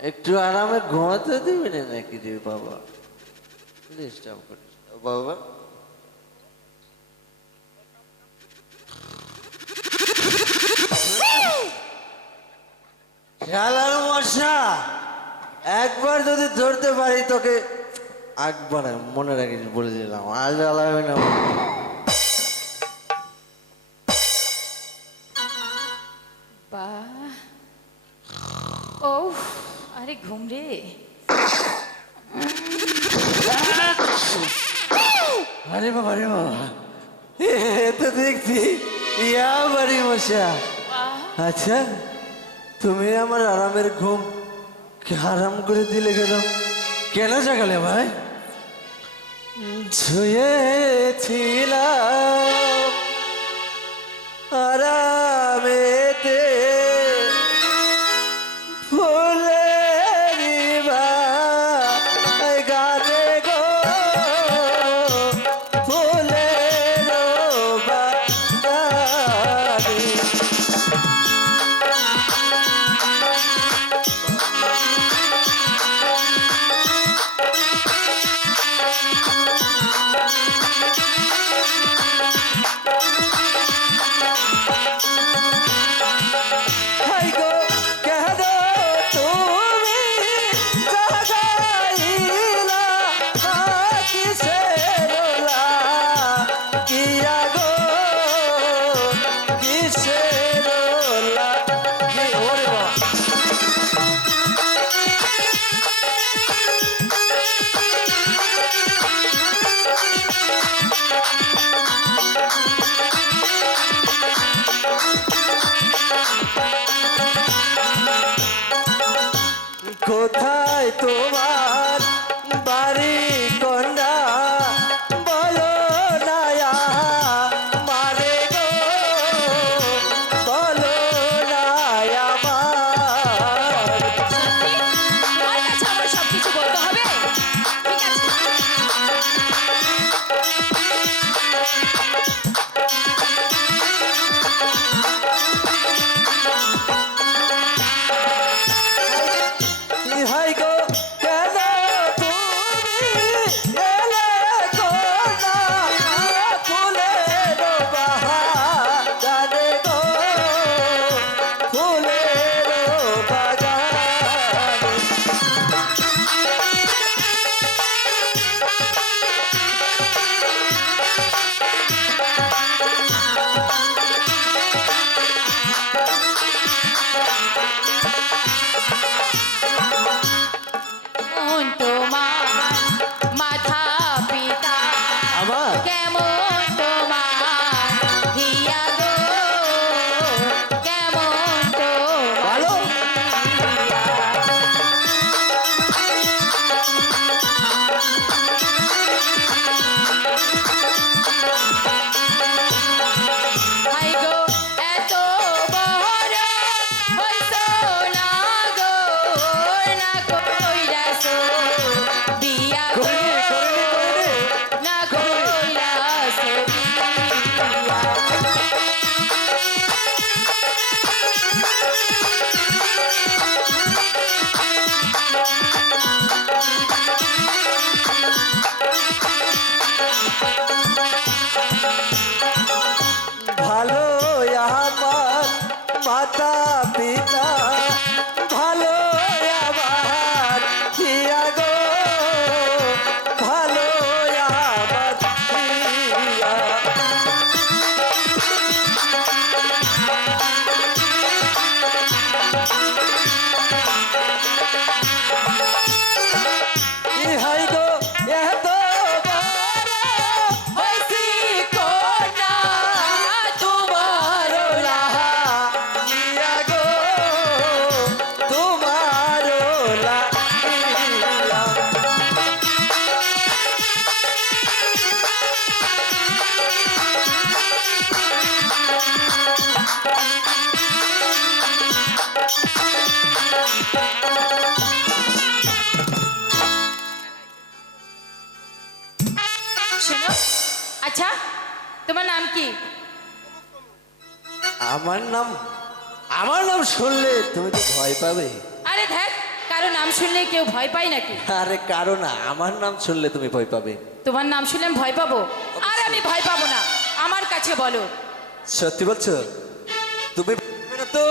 একটু আরামে ঘুমাতে দিবি না নাকি রে বাবা? ডিস্টার্ব করিস না, বাবা। শালার মশা, একবার যদি ধরতে পারি তোকে একবার মনে রাখিস, বলে দিলাম আর জ্বালাবি না। বাহ, ও আরে ঘুম রে। আরে বাবা রে বাবা, এ তো দেখছি ইয়া বাড়ি মশা। আচ্ছা, তুমি আমার আরামের ঘুম হারাম করে দিলে কেন? কেন জাগালে ভাই? ছুঁয়েছিলাম আরামেতে ফুলেরি গানে গো, ফুলের বাগানে। হাই গো কেন তুমি জাগাইলা কিসের লাগিয়া গো, কিসের লাগিয়া? ওরে বাবা, কোথায় তোমার বাড়ি কন্যা বলো না মারে গো, বলো না আমার। সত্যি তোমার কাছে আমার সবকিছু বলতে হবে? ঠিক আছে। হাই গো কেন তুমি এলে গো না ফুলের বাগানে গো, ফুলের বাগানে। মন তোমার মাথা পিতা, আমার কেমন তোমার হিয়া গো, কেমন তোমার ভালো। হিয়া। হাই গো এত বড় হইছো না গো, না কইরাছো বিয়া গো, না কইরাছো বিয়া। ভালো আমার মাতা পিতা, ভালো আমার হিয়া গো, ভালো আমার হিয়া। হাই গো এত বড় হইছি কন্যা তোমার লাগিয়া গো, তোমার লাগিয়া। শোনো, আচ্ছা তোমার নাম কি? আমার নাম শুনলে তুমি তো ভয় পাবে। আরে ধ্যাত, কারো নাম শুনলে কেউ ভয় পায় নাকি? আরে কারো না, আমার নাম শুনলে তুমি ভয় পাবে। তোমার নাম শুনলে আমি ভয় পাবো? আর আমি ভয় পাবো না, আমার কাছে বলো। সত্যি বলছো? তুমি পারবে না তো?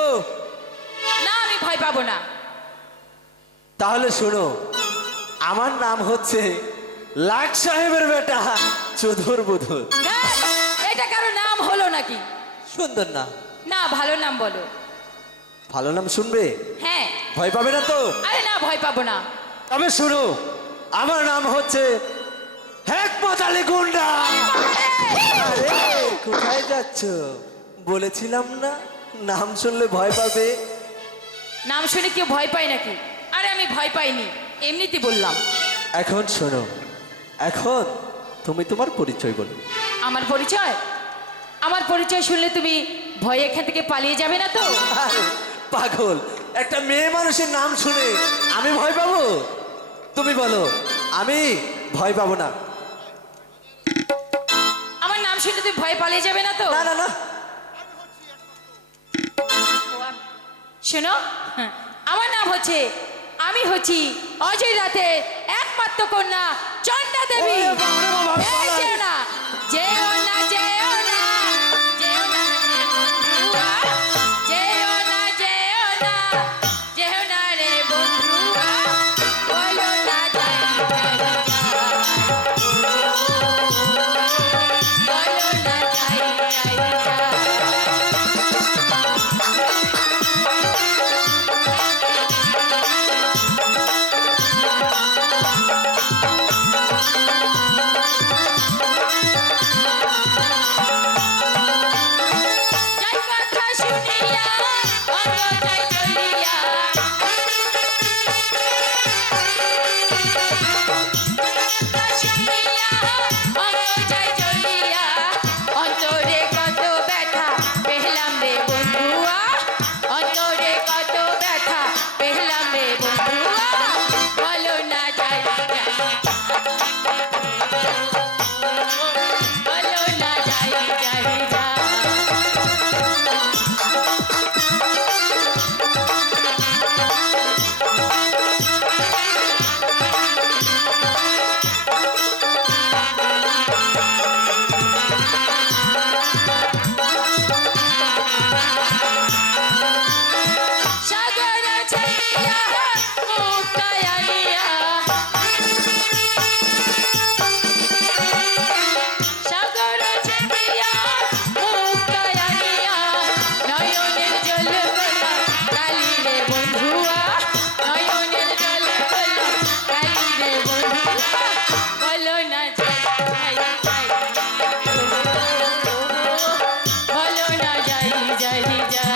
না, আমি ভয় পাবো না। তাহলে শোনো, আমার নাম হচ্ছে লাট সাহেবের বেটা চোধর বুধুর। হ্যাঁ, এটা কারো নাম হলো নাকি? সুন্দর না? না, ভালো নাম বলো। ভালো নাম শুনবে? হ্যাঁ। ভয় পাবে না তো? আরে না, ভয় পাবো না। তবে শুনো, আমার নাম হচ্ছে হেকমত আলী গুন্ডা। আরে কোথায় যাচ্ছ? বলেছিলাম না নাম শুনলে ভয় পাবে। নাম শুনে কেউ ভয় পায় নাকি? আরে আমি ভয় পাইনি, এমনিতে বললাম। এখন শোনো, এখন তুমি তোমার পরিচয় বলো। আমার পরিচয়? আমার পরিচয় শুনলে তুমি ভয়ে এখান থেকে পালিয়ে যাবে না তো? আরে পাগল, একটা মেয়ে মানুষের নাম শুনে আমি ভয় পাবো? তুমি বলো, আমি ভয় পাবো না। আমার নাম শুনলে তুমি ভয়ে পালিয়ে যাবে না তো? না না না। শোনো, আমার নাম হচ্ছে, আমি হচ্ছি অজয় রাতে একমাত্র কন্যা চন্ডা দেবী। ওরে বাবারে বাবা, এই বাবা। যেও না, যেও না, যেও না, যেও না রে বন্ধুয়া, যেও না, যেও না, যেও না রে বন্ধুয়া, বলো না যাই যাই যা, বলো না যাই যাই যা। যাই কথা শুনিয়া অঙ্গ যাই জ্বলিয়া, কথা শুনিয়া অঙ্গ যাই জ্বলিয়া, অন্তরে কত ব্যথা পেলাম রে বন্ধুয়া, অন্তরে কত ব্যথা পেলাম রে বন্ধুয়া, বলো না যাই যাই, বলো না যাই যাই যা। সাগর ছাইয়া মুক্তায় আনিয়া, সাগর ছাইয়া মুক্তায় আনিয়া, নয়নের জল গলা কালি রে বন্ধুয়া, নয়নের জল গলা কালি রে বন্ধুয়া, বলো না যাই যাই যাই, বলো না যাই যাই যা।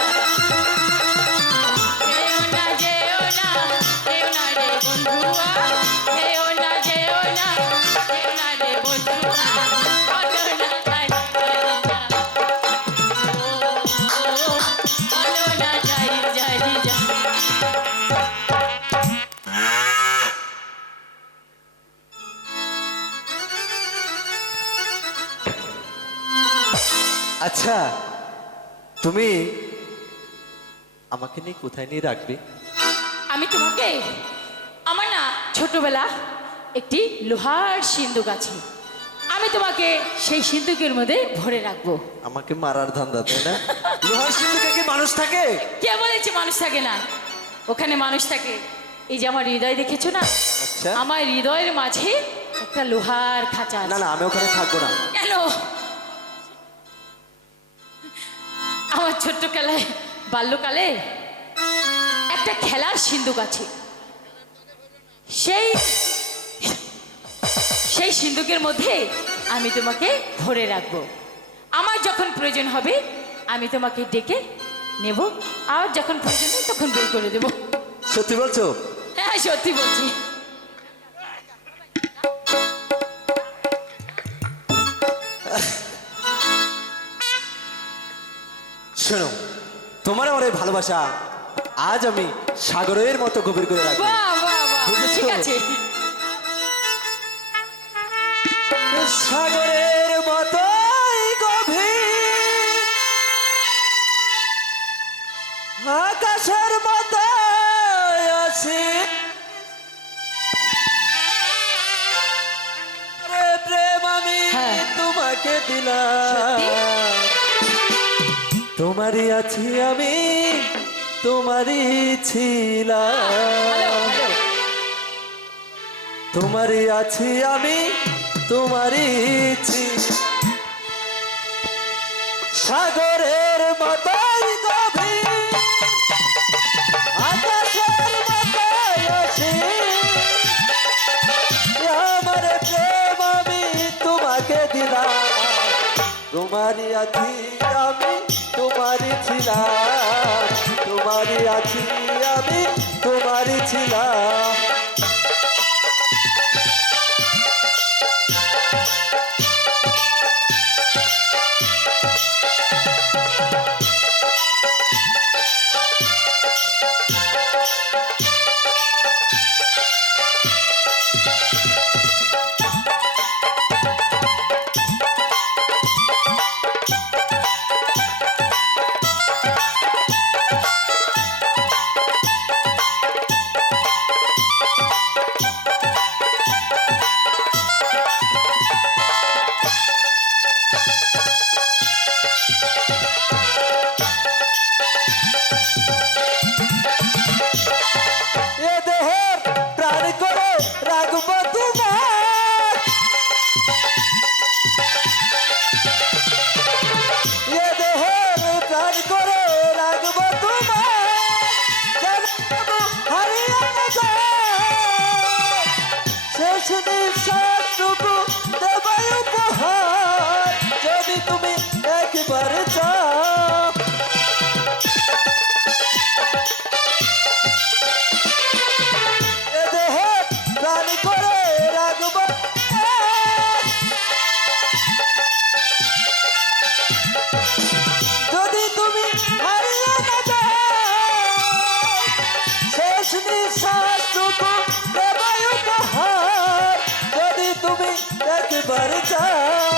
যেও না, যেও না, যেও না রে বন্ধুয়া, যেও না, যেও না, যেও না রে বন্ধুয়া, বলো না যাই যাই যা, বলো না যাই যাই যা। আচ্ছা, তুমি আমাকে নিয়ে কোথায় নিয়ে রাখবে? আমি তোমাকে, আমার না ছোটবেলা একটি লোহার সিন্দুক আছে, আমি তোমাকে সেই সিন্দুকের মধ্যে ভরে রাখবো। আমাকে মারার ধান্দা, তাই না? লোহার সিন্ধুকে কি মানুষ থাকে? কে বলেছে মানুষ থাকে না? ওখানে মানুষ থাকে। এই যে আমার হৃদয় দেখেছো না, আচ্ছা। আমার হৃদয়ের মাঝে একটা লোহার খাঁচা না আছে। না, আমি ওখানে থাকবো না। কেন? আমার ছোট্ট কালে, বাল্যকালে একটা খেলার সিন্দুক আছে, সেই সেই সিন্দুকের মধ্যে আমি তোমাকে ভরে রাখবো। আমার যখন প্রয়োজন হবে আমি তোমাকে ডেকে নেব, আর যখন প্রয়োজন হয় তখন বের করে দেবো। সত্যি বলছো? হ্যাঁ, সত্যি বলছি। শোনো, তোমার আমার এই ভালোবাসা আজ আমি সাগরের মতো গভীর করে রাখবো। বাহ বাহ বাহ, বুঝেছো? ঠিক আছে। সাগরের মতোই গভীর, আকাশের মতো আছি রে প্রেম আমি হ্যাঁ। তোমাকে দিলাম সত্যি? তোমারই আছি আমি তোমারই ছিলাম হ্যালো হ্যালো তোমারই আছি আমি তোমারই ছিলাম সাগরের মতোই গভীর আকাশের মতোই অসীম আমার প্রেম আমি তোমাকে দিলাম তোমারই আছি আমি তোমারই ছিলাম তোমারই আছি আমি তোমারই ছিলাম এ দেহের প্রাণ করে রাখবো তোমার এ দেহের প্রাণ করে রাখবো তোমার জানাবো হারিয়ে না যায় শেষ নিঃশ্বাসটুকু দেবাই উপহার যদি তুমি একবার চাও এ দেহে প্রাণ করে রাখবো যদি তুমি হারিয়ে না যাও শেষ নিঃশ্বাসটুকু দেবাই উপহার যদি তুমি একবার চাও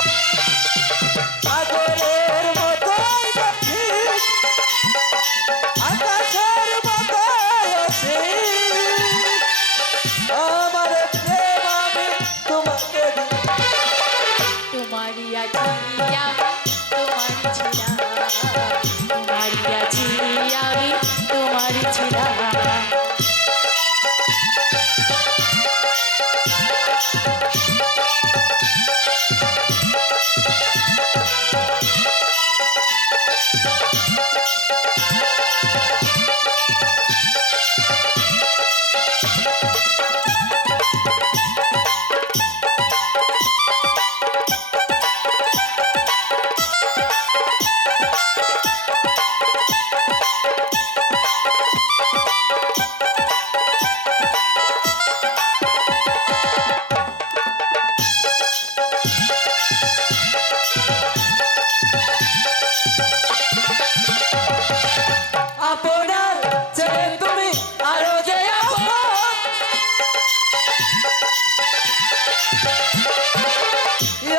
সাগরের মতোই গভীর আকাশের মতোই অসীম আমার প্রেম আমি তোমাকে তোমারই আছি আমি তোমারই ছিলাম তোমারই আছি আমি তোমারই ছিলাম আপনার ছেড়ে তুমি আরো যে আপন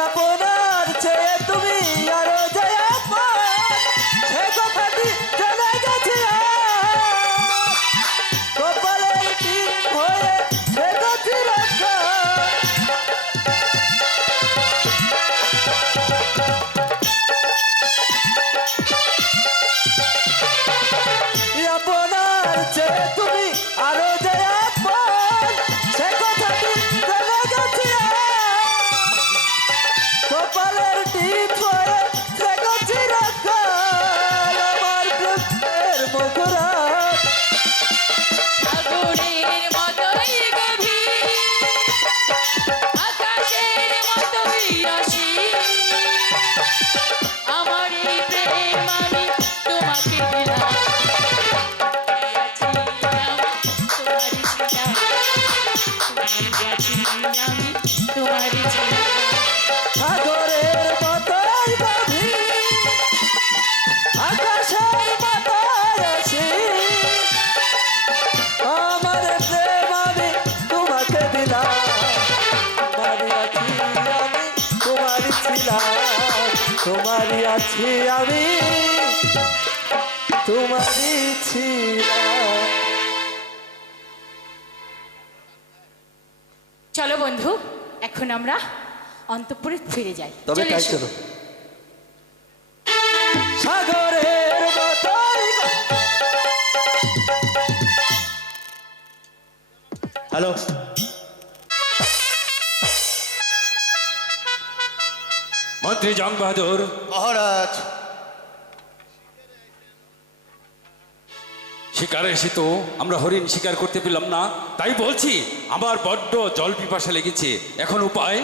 আপনার ছেড়ে তুমি আরো যে আপন সে কথাটি জেনে গেছি আজ। কপালের টিন হয়ে সে গতি রাখা আপনার চেয়ে তুমি আরো যে আপন সে কথাটি জেনে গেছি আজ। কপালের টিপ হয়ে সে গতি রাখা আমার প্রেমের মুখরা সাগরের মতোই গভীর আকাশের মতোই অসীম আমার এই প্রেম আমি তোমাকে দিলাম তোমারই ছিলাম সাগরের মতোই গভীর আকাশের মতোই অসীম আমার প্রেম আমি তোমাকে দিলাম তোমারই আছি আমি তোমারই ছিলাম তোমারই আছি আমি তোমারই ছিলাম চলো বন্ধু, এখন আমরা অন্তঃপুরে ফিরে যাই। তবে চলে তাই এসো। চলো। সাগরের বাতাই হ্যালো, মন্ত্রী জং বাহাদুর, মহারাজ, শিকারে এসে তো আমরা হরিণ শিকার করতে পেলাম না, তাই বলছি আমার বড্ড জল পিপাসা লেগেছে, এখন উপায়?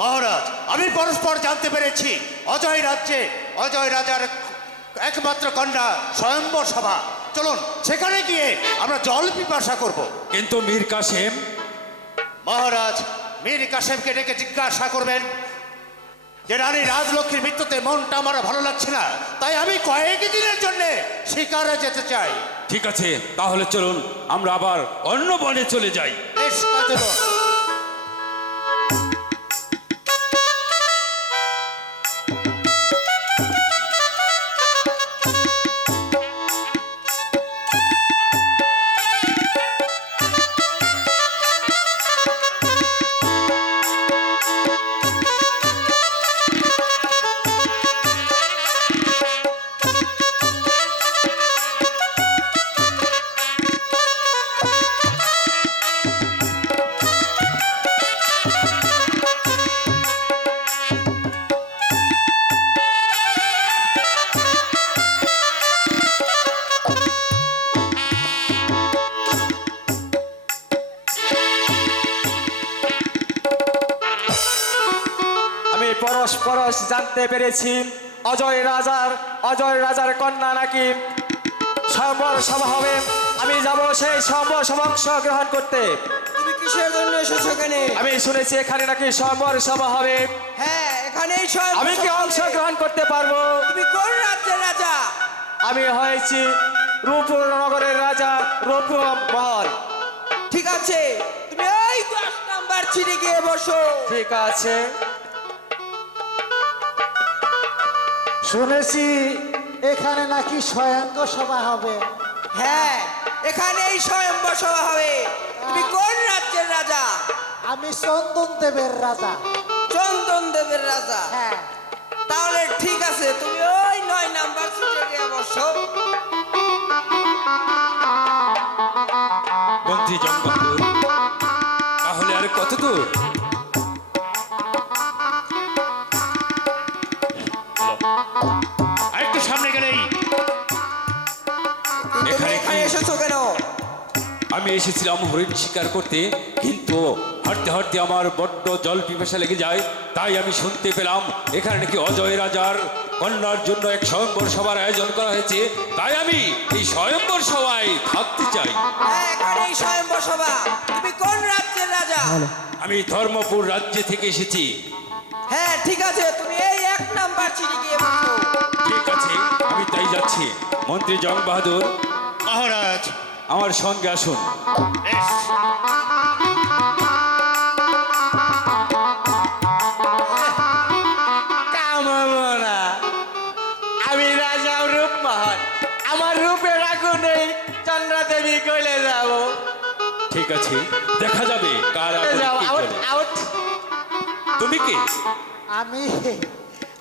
মহারাজ, আমি পরস্পর জানতে পেরেছি অজয় রাজ্যে অজয় রাজার একমাত্র কন্যা স্বয়ম্বর সভা। চলুন সেখানে গিয়ে আমরা জল পিপাসা করব। কিন্তু মীর কাসেম? মহারাজ, মীর কাসেমকে ডেকে জিজ্ঞাসা করবেন যে রানী রাজলক্ষ্মীর মৃত্যুতে মনটা আমার ভালো লাগছে না, তাই আমি কয়েক দিনের জন্য শিকারে যেতে চাই। ঠিক আছে, তাহলে চলুন আমরা আবার অন্য বনে চলে যাই। বেশ, তা চলুন। আমি পরস্পর জানতে পেরেছি অজয় রাজার কন্যা নাকি স্বয়ম্বর সভা হবে। আমি যাব সেই স্বয়ম্বর সভা অংশগ্রহণ করতে। তুমি কিসের জন্য এসেছো এখানে? আমি শুনেছি এখানে নাকি স্বয়ম্বর সভা হবে। হ্যাঁ, এখানেই স্বয়ং আমি কি অংশগ্রহণ করতে পারবো? তুমি কোন রাজ্যের রাজা? আমি হয়েছি রূপপুর নগরের রাজা রূপমহল। ঠিক আছে, তুমি ওই 10 নাম্বার সিটে গিয়ে বসো। ঠিক আছে। শুনেছি এখানে নাকি স্বয়ঙ্গ সভা হবে। হ্যাঁ, এখানেই স্বয়ম্বর সভা হবে। তুমি কোন রাজ্যের রাজা? আমি চন্দন দেবের রাজা। চন্দন দেবের রাজা? হ্যাঁ, তাহলে ঠিক আছে, তুমি ওই 9 নাম্বার সিটে গিয়ে বসো। মন্ত্রী জং বাহাদুর, তাহলে আর কত দূর? আরেকটু সামনে গেলেই। তুমি এখানে এখানে কি? এসেছো কেন? আমি এসেছিলাম হরিণ শিকার করতে, কিন্তু হাঁটতে হাঁটতে আমার বড্ড জল পিপাসা লেগে যায়, তাই আমি শুনতে পেলাম এখানে নাকি অজয় রাজার কন্যার জন্য এক স্বয়ম্বর সভার আয়োজন করা হয়েছে, তাই আমি এই স্বয়ম্বর সভায় থাকতে চাই। হ্যাঁ, এখানেই স্বয়ম্বর সভা। তুমি কোন রাজ্যের রাজা? আমি ধর্মপুর রাজ্য থেকে এসেছি। হ্যাঁ, ঠিক আছে, তুমি এই 1 নাম্বার সিটে গিয়ে বসো। ঠিক আছে, আমি তাই যাচ্ছি। মন্ত্রী জং বাহাদুর, মহারাজ, আমার সঙ্গে আসুন। বেশ। কামাবো না, আমি রাজা রূপমহল, আমার রূপের আগুনে চন্দ্রা দেবী কইলে যাব। ঠিক আছে, দেখা যাবে কার আগুনে যাও, কি আউট জ্বলে। আউট। তুমি কি? আমি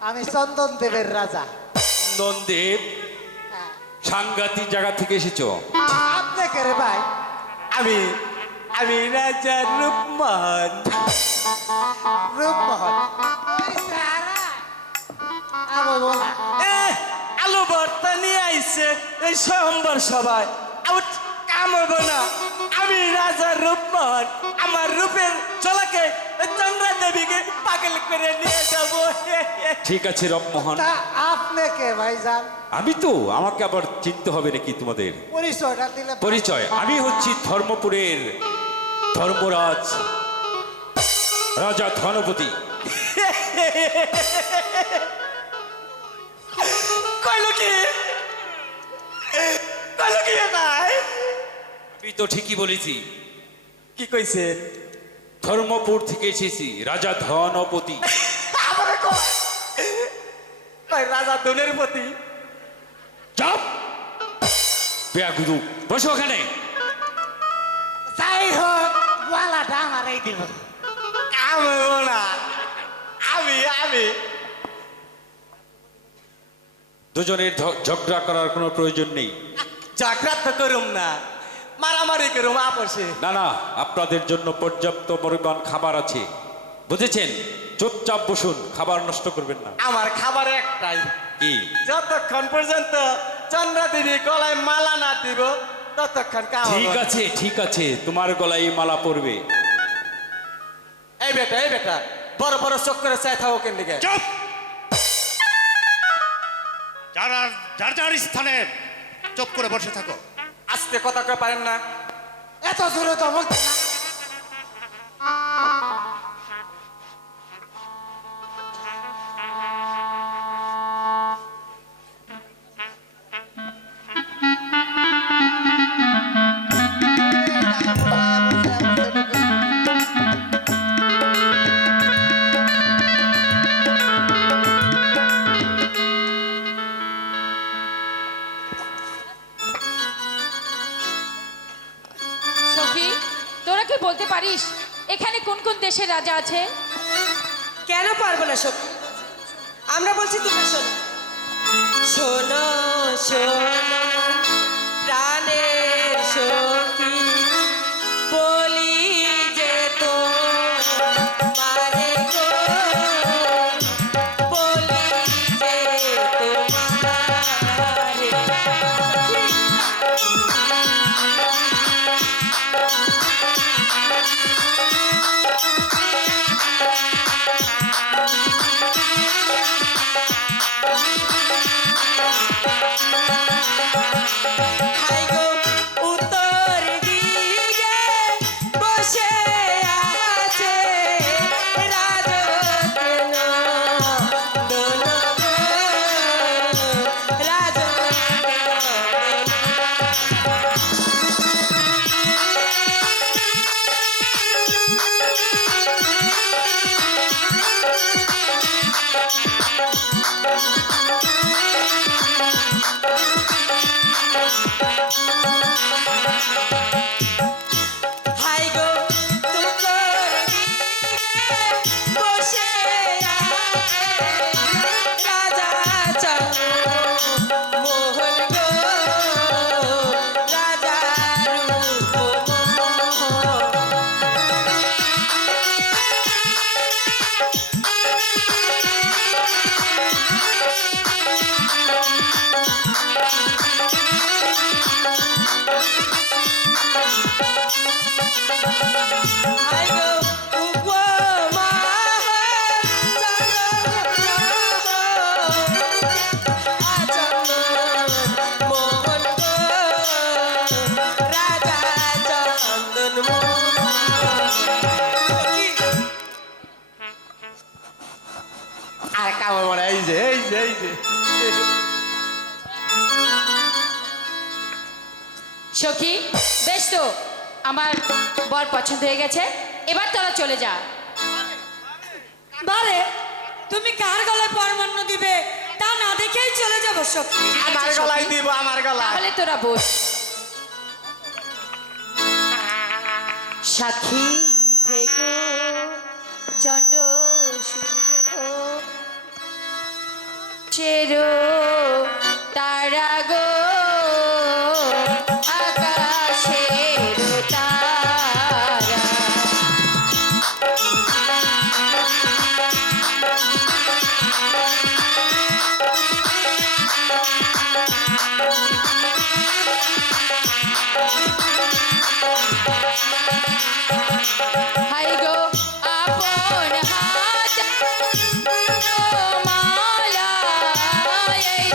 আমি চন্দন দেবের রাজা। নন্দেব, সাংঘাতিক জায়গা থেকে এসেছো। আপনি কে রে ভাই? আমি আমি রাজা রূপমহল। রূপমোহন। ওই সারা। আমার বলা। আলু ভর্তা নিয়ে আইছে এই স্বয়ম্বর সভায়। আউট, কাম হবো না। আমি রাজা রূপমহল, আমার রূপের চলাকে চন্দ্রা দেবীকে পাগল করে নিয়ে যাব। ঠিক আছে রবমোহন, তা আপনি কে ভাইজান? আমি তো, আমাকে আবার চিনতে হবে নাকি তোমাদের? পরিচয়টা দিলে পরিচয়, আমি হচ্ছি ধর্মপুরের ধর্মরাজ রাজা ধনপতি। কইলো কি? কইলো কি ভাই? আমি তো ঠিকই বলেছি, কি কইছে? ধর্মপুর থেকে এসেছি, রাজা ধনপতি। আমারে কয় কয় রাজা ধনের পতি। চাপ, বেয়াগুদু, বসো ওখানে। যাই হোক, ওয়ালাটা আমার এই দিব। কাম হইব না আমি দুজনের ঝগড়া করার কোনো প্রয়োজন নেই। জাগ্রাত তো করুম না, মারামারি করুম আপসে। না না, আপনাদের জন্য পর্যাপ্ত পরিমাণ খাবার আছে, বুঝেছেন? চুপচাপ বসুন, খাবার নষ্ট করবেন না। আমার খাবার একটাই, কি? যতক্ষণ পর্যন্ত চন্দ্রা দেবী গলায় মালা না দিব ততক্ষণ কাম হইব ঠিক না। আছে ঠিক আছে, তোমার গলায় এই মালা পড়বে। এই বেটা বড় বড় চোখ করে চাই থাকো কেন দিকে? চুপ! যার যার স্থানে চুপ করে বসে থাকো। আস্তে কথা কয়ে পারেন না? এত জোরে তো বলতে না। সখী, তোরা কি বলতে পারিস এখানে কোন কোন দেশের রাজা আছে? কেন পারবো না সখী? আমরা বলছি তুমি শোনো। শোনো শোনো প্রাণের সখী, বলি যে তোমারে গো, বলি যে তোমারে। হাই গো উত্তর দিকে বসে আছে রাজরত্ন দোল গো, হাই গো উত্তর দিকে বসে আছে রাজা চন্দ্র মোহন গো, রাজা রূপ মোহন। হাই গো উপমা চন্দন মোহন গো, রাজা চন্দন মোহন। আর কাম হইব না। এই যে সখী, বেশ তো, আমার বর পছন্দ হয়ে গেছে, এবার তোরা চলে যা। বারে তুমি কার গলায় পরমান্ন দিবে তা না দেখেই চলে যাবো সখী। আমার গলায় দিব, আমার গলায়। তাহলে তোরা বস। সাক্ষী থেকে চন্দ্র সূর্য চেরো তারা গো, আকাশের তারা। হাই গো আপন হাত মালা, এই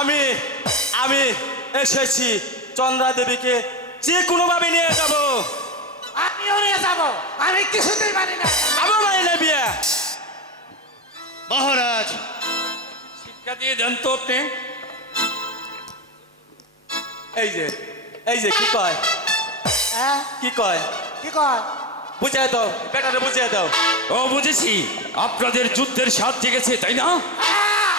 আমি আমি এসেছি চন্দ্রা দেবীকে যে কোনোভাবে নিয়ে যাব। আমিও নিয়ে যাবো, আমি কিছুতেই মানি না। আমার মানি না বিয়ে। মহারাজ শিক্ষা দিয়ে দেন তো আপনি। এই যে কি কয় হ্যাঁ, কি কয় কি কয়? বুঝাই দাও, বেটারে বুঝাই দাও। ও বুঝেছি, আপনাদের যুদ্ধের স্বাদ জেগেছে তাই না?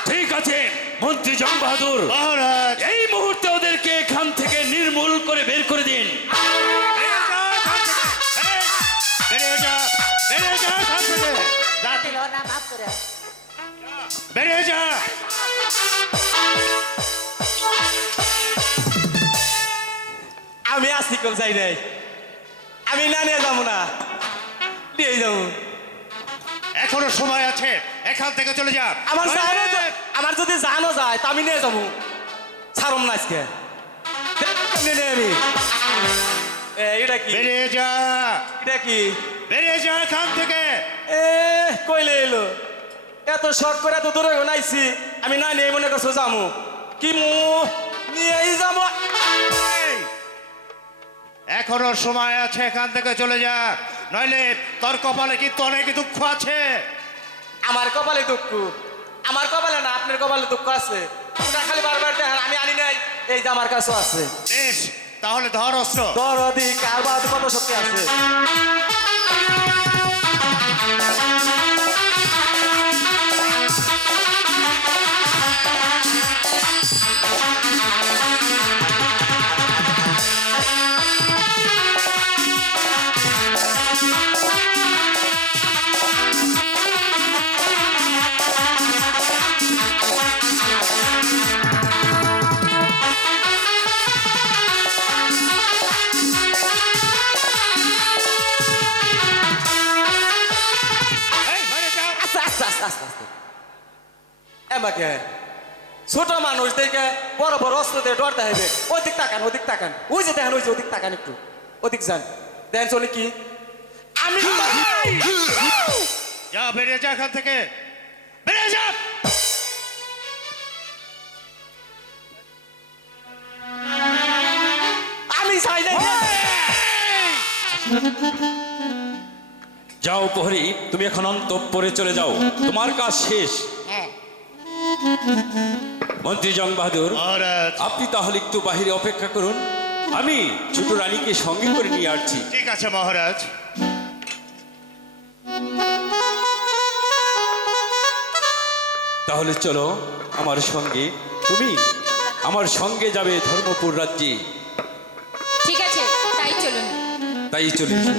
ঠিক আছে মন্ত্রী জং বাহাদুর, মহারাজ এই মুহূর্তে ওদেরকে এখান থেকে নির্মূল করে বের করে দিন। বেরিয়ে যা, বেরিয়ে যা এখান থেকে। যা, দিল না, মাফ করে। বেরিয়ে যা। আমি আসি কেউ যাই নাই, আমি না নিয়ে যাবো না, নিয়ে যাবো। এখনো সময় আছে, এখান থেকে চলে যা। আমার যদি জানো যায় তা আমি নিয়ে যাবো, ছাড়ম না আজকে। কেমনে নেই আমি? এটা কি বেরিয়ে যা, এটা কি বেরিয়ে যা এখান থেকে। এ কইলে এলো এত শখ করে এত দূরে নাইছি, আমি না নিয়ে মনে করছো যাবো কি মু নিয়েই যাবো। এই, এখনো সময় আছে, এখান থেকে চলে যা, নইলে তোর কপালে কিন্তু অনেক দুঃখ আছে। আমার কপালে দুঃখ, আমার কপালে না আপনার কপালে দুঃখ আছে। ওটা খালি বারবার দেখেন আমি আনি নাই, এই যে আমার কাছেও আছে। বেশ, তাহলে ধর অস্ত্র। তোর অধিক আর বাদ কত শক্তি আছে? এই, বেরিয়ে যা। আস্তে আস্তে আস্তে আস্তে আস্তে এমাকে ছোট মানুষদেরকে বড় বড় অস্ত্র দিয়ে ডরতে হবে। ওদিক তাকান, ওদিক তাকান, ওই যে দেখেন, ওই যে ওদিক তাকান, একটু ওদিক যান, দেখেন চলে কি আমি যা, বেরিয়ে যা এখান থেকে, বেরিয়ে যা। আমি চাই না। যাও প্রহরী, তুমি এখন অন্তঃপুরে চলে যাও, তোমার কাজ শেষ। হ্যাঁ, মন্ত্রী জং বাহাদুর, মহারাজ আপনি তাহলে একটু বাহিরে অপেক্ষা করুন, আমি ছোট রানীকে সঙ্গে করে নিয়ে আসছি। ঠিক আছে মহারাজ। তাহলে চলো আমার সঙ্গে, তুমি আমার সঙ্গে যাবে ধর্মপুর রাজ্যে। ঠিক আছে তাই চলুন। তাই চলে এসো।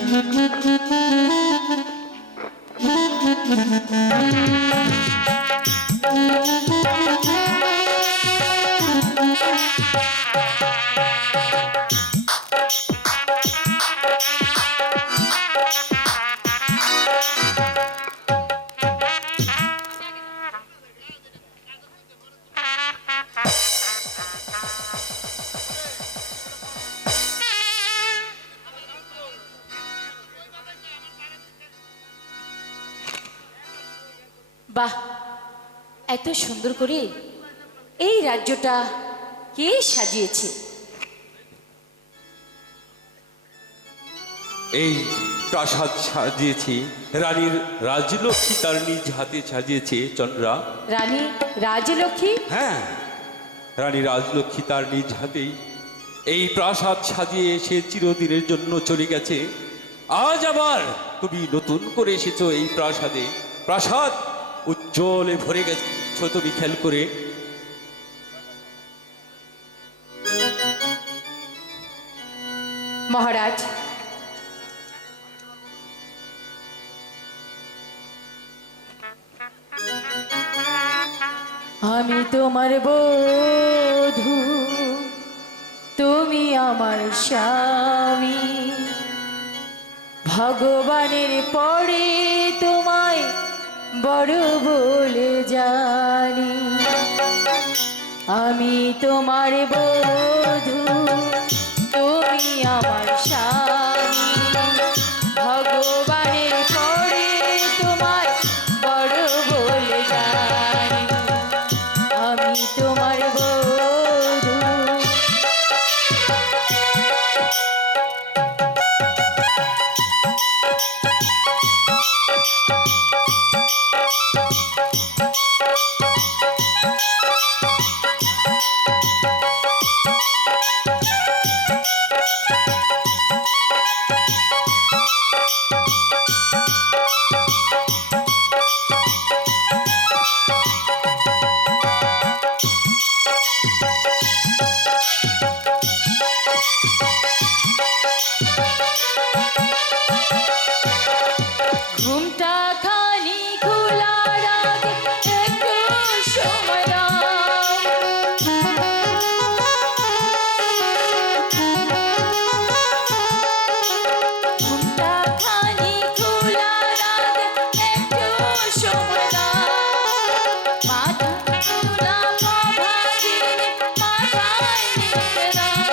বাহ, এত সুন্দর করে এই রাজ্যটা কে সাজিয়েছে? এই প্রাসাদ সাজিয়েছি রানীর রাজলক্ষ্মী, তার নিজ হাতে সাজিয়েছে চন্দ্রা। রানী রাজলক্ষ্মী? হ্যাঁ, রানী রাজলক্ষ্মী তার নিজ হাতেই এই প্রাসাদ সাজিয়ে সে চিরদিনের জন্য চলে গেছে। আজ আবার তুমি নতুন করে এসেছো এই প্রাসাদে, প্রাসাদ উজ্জ্বলে ভরে গেছে তুমি খেয়াল করে। মহারাজ, আমি তোমার বধূ, তুমি আমার স্বামী, ভগবানের পরে তোমায় বড় বলে জানি। আমি তোমার বধূ, তুমি আমার স্বামী, ভগবানের পরে তোমায় বড় বলে জানি। আমি তোমার বধূ, ঘুমটা খানি খোলা রাখে একটু সময় দাও। ঘুমটা খানি খোলা রাখে একটু সময় দাও। মাথা তোলা ভাগিয়ে মাথায় নিতে দাও।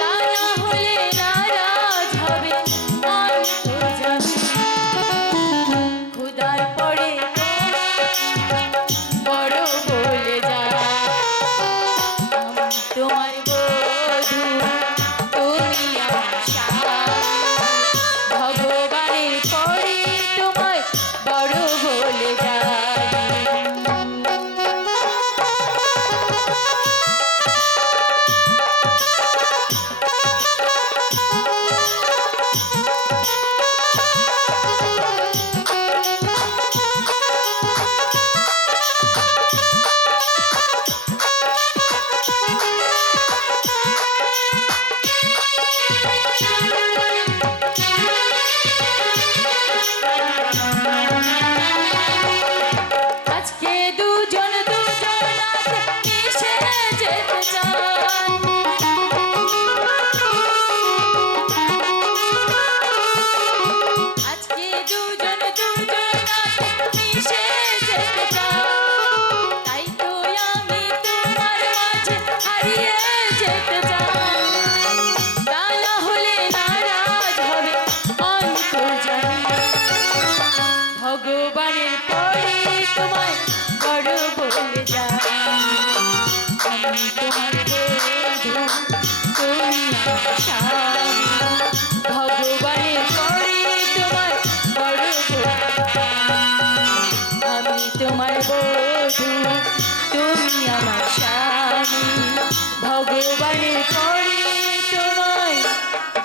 তা না হলে নারাজ হবে অন্তর্যামী। খোদার পরে বড় বলে যায় আমি তোমার বধূ তুমি আমার স্বামী। ভগবানের পরে তোমায় বড় বলে যায়। আজকে দুজন দুজনাতে মিশে যেতে চান। আজকে দুজন দুজনাতে মিশে যেতে চান। তাই তো আমি তোমার মাঝে হারিয়ে যেতে চাই। তা না হলে নারাজ হবে অন্তর্যামী। ভগবানের পরে তোমায় বড় বলে যায় আমি তোমার বধূ তুমি আমার স্বামী। ভগবানের পরে তোমায় বড় বলে আমি তোমার বধূ তুমি আমার স্বামী। ভগবানের পরে তোমায়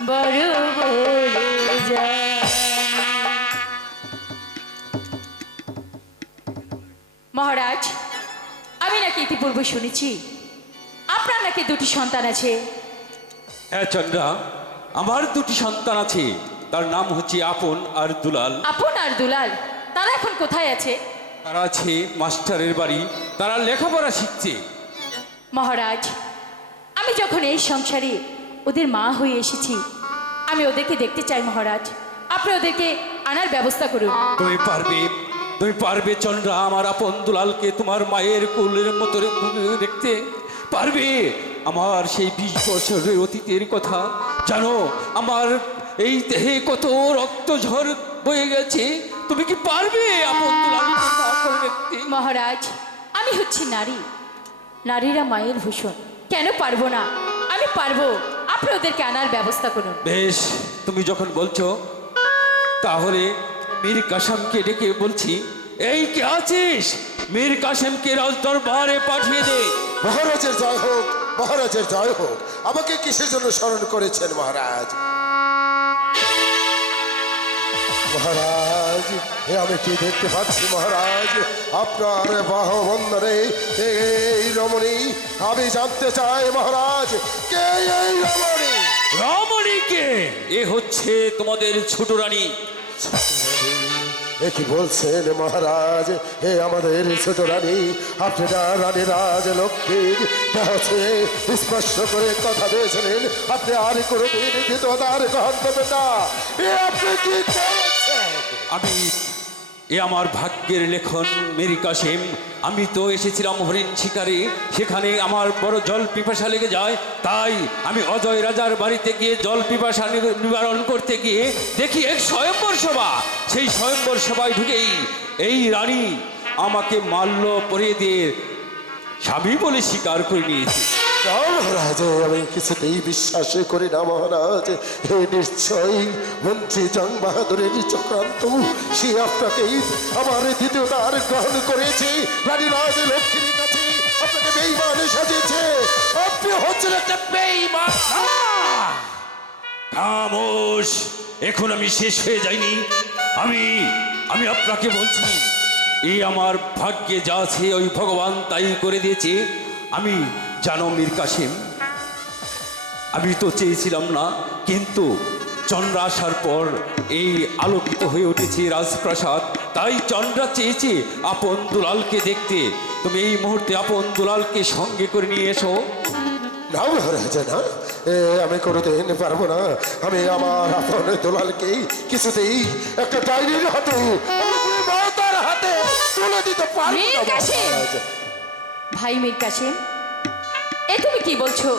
বড় বলে যায়। মহারাজ, আমি নাকি ইতিপূর্বে শুনেছি আপনার নাকি দুটি সন্তান আছে। হ্যাঁ চন্দ্রা, আমার দুটি সন্তান আছে। তার নাম হচ্ছে আপন আর দুলাল। আপন আর দুলাল, তারা এখন কোথায় আছে? তারা আছে মাস্টারের বাড়ি, তারা লেখাপড়া শিখছে। মহারাজ, আমি যখন এই সংসারে ওদের মা হয়ে এসেছি, আমি ওদেরকে দেখতে চাই। মহারাজ, আপনি ওদেরকে আনার ব্যবস্থা করুন। তুমি পারবে চন্দ্রা আমার আপন দুলালকে তোমার মায়ের কোলের মতো দেখতে পারবে? আমার সেই 20 বছরের অতীতের কথা জানো? আমার এই দেহে কত রক্ত ঝড় বয়ে গেছে। তুমি কি পারবে আপন দুলালকে মা করে দেখতে? মহারাজ, আমি হচ্ছি নারী, নারীরা মায়ের ভূষণ। কেন পারবো না? আমি পারবো। আপনি ওদেরকে আনার ব্যবস্থা করুন। বেশ, তুমি যখন বলছো তাহলে মীর কাসেমকে ডেকে বলছি। এই কে আছিস? মীর কাসেমকে রাজ দরবারে পাঠিয়ে দে। মহারাজের জয় হোক, মহারাজের জয় হোক। আমাকে কিসের জন্য স্মরণ করেছেন মহারাজ? মহারাজ, এ আমি কি দেখতে পাচ্ছি মহারাজ? আপনার বাহুবন্ধনে এই রমণী। আমি জানতে চাই মহারাজ, কে এই রমণী? রমণী কে? এ হচ্ছে তোমাদের ছোট রানী। এ কি বলছেন মহারাজ? এ আমাদের ছোট রানী। আপনারা রানী রাজ লক্ষ্মীর হচ্ছে স্পর্শ করে কথা দিয়েছিলেন আপনি আর কোনোদিন দ্বিতীয়বার গ্রহণ করবেন না। এ আপনি কি করেছেন? এ আমার ভাগ্যের লেখন মীর কাসেম। আমি তো এসেছিলাম হরিণ শিকারে, সেখানে আমার বড় জল পিপাসা লেগে যায়। তাই আমি অজয় রাজার বাড়িতে গিয়ে জল পিপাসা নিবারণ করতে গিয়ে দেখি এক স্বয়ম্বর সভা। সেই স্বয়ম্বর সভায় ঢুকেই এই রানী আমাকে মাল্য পরিয়ে দিয়ে স্বামী বলে স্বীকার করে নিয়েছে। না মহারাজ, আমি কিছুতেই বিশ্বাস করি না মহারাজ। হে নিশ্চয়ই মন্ত্রী জং বাহাদুরের চক্রান্ত। সে আপনাকেই আমার দ্বিতীয়বার গ্রহণ করেছে। রানী রাজ লক্ষ্মীর কাছে আপনাকে বেঈমান সাজিয়েছে। আপনি হচ্ছেন একটা বেঈমান। খামোশ, এখন আমি শেষ হয়ে যাইনি। আমি আপনাকে বলছি, এই আমার ভাগ্যে যা আছে ওই ভগবান তাই করে দিয়েছে। আমি জানো মীর কাসেম, আমি তো চেয়েছিলাম না, কিন্তু চন্দ্র আসার পর এই আলোকিত হয়ে উঠেছে রাজপ্রাসাদ, তাই চন্দ্রা চেয়েছে আপন দুলালকে দেখতে। তুমি এই মুহূর্তে আপন দুলালকে সঙ্গে করে নিয়ে এসো। না মহারাজ না, আমি কোনোদিন পারবো না। আমি আমার আপন দুলালকে কিছুতেই একটা ডাইনির হাতে, তার হাতে তুলে দিতে পারবো না মীর কাসেম! মহারাজ। ভাই মীর কাসেম, এ তুমি কি বলছো?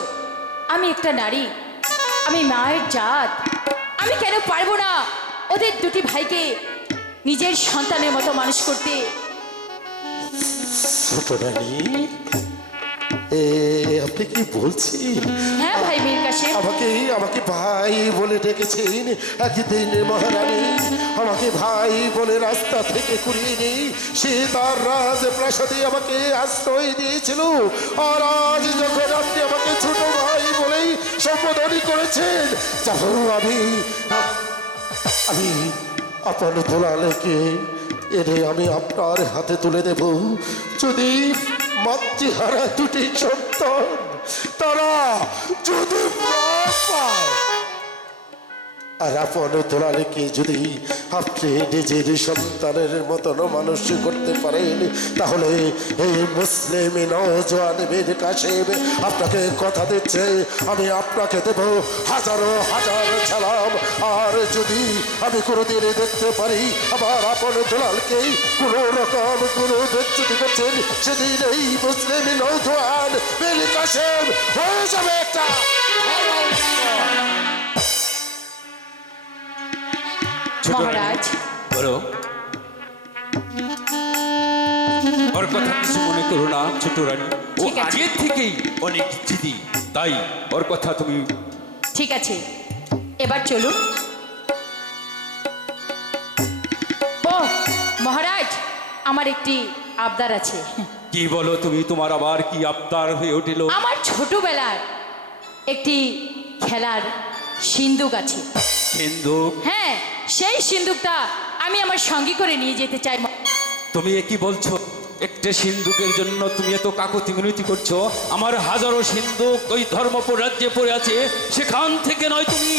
আমি একটা নারী, আমি মায়ের জাত, আমি কেন পারবো না ওদের দুটি ভাইকে নিজের সন্তানের মতো মানুষ করতে? ছোট রানী, আপনি কি বলছেন? হ্যাঁ ভাই মীর কাসেম, আমাকে ভাই বলে ডেকেছেন একদিন মহারানী, আমাকে ভাই বলে রাস্তা থেকে কুড়িয়ে নেই, সে তার রাজ প্রাসাদে আমাকে আশ্রয় দিয়েছিল। আর আজ যখন আপনি আমাকে ছোট ভাই বলেই সম্বোধন করেছেন, যখন আমি আপনার দুলালকে এনে আমি আপনার হাতে তুলে দেব। যদি মাতৃহারা দুটি সন্তান তারা যদি প্রাণ পায়, আর আপন দুলালকে যদি আপনি নিজের সন্তানের মতন মানুষ করতে পারেন, তাহলে এই মুসলিম নওজোয়ান মীর কাসেম আপনাকে কথা দিচ্ছে, আমি আপনাকে দেব হাজারো হাজার সালাম। আর যদি আমি কোনোদিন দেখতে পারি আমার আপন দুলালকে কোনো রকম কোনো বেচ্যুতি করছেন, সেদিন এই মুসলিম নওজোয়ান মীর কাসেম হয়ে যাবে একটা মহারাজ। বলো, ওর কথা কিছু মনে করো না ছোট রানী, ও ঠিক আছে। আগের থেকেই অনেক জিদি, তাই ওর কথা তুমি। ঠিক আছে, এবার চলুন। ও মহারাজ, আমার একটি আবদার আছে। কি বলো তুমি, তোমার আবার কি আবদার হয়ে উঠিল? আমার ছোটবেলার একটি খেলার সিন্দুক আছে। সিন্ধুক? হ্যাঁ, সেই সিন্দুকটা আমি আমার সঙ্গে করে নিয়ে যেতে চাই। তুমি এ কি বলছো? একটা সিন্ধুকের জন্য তুমি এত কাকুতি মিনতি করছো? আমার হাজারো সিন্ধুক ওই ধর্মপুর রাজ্যে পড়ে আছে, সেখান থেকে নয় তুমি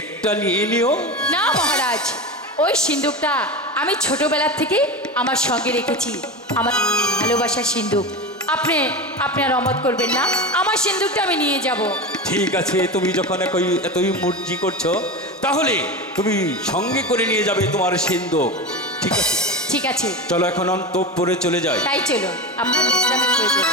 একটা নিয়ে নিও। না মহারাজ, ওই সিন্দুকটা আমি ছোটবেলার থেকে আমার সঙ্গে রেখেছি, আমার ভালোবাসার সিন্দুক। আপনি আর অমত করবেন না, আমার সিন্দুকটা আমি নিয়ে যাব। ঠিক আছে, তুমি যখন এতই মর্জি করছো, তাহলে তুমি সঙ্গে করে নিয়ে যাবে তোমার সিন্ধুক। ঠিক আছে, ঠিক আছে, চলো এখন অন্তঃপুরে চলে যাই। তাই চলুন, আপনার বিশ্রামের প্রয়োজন।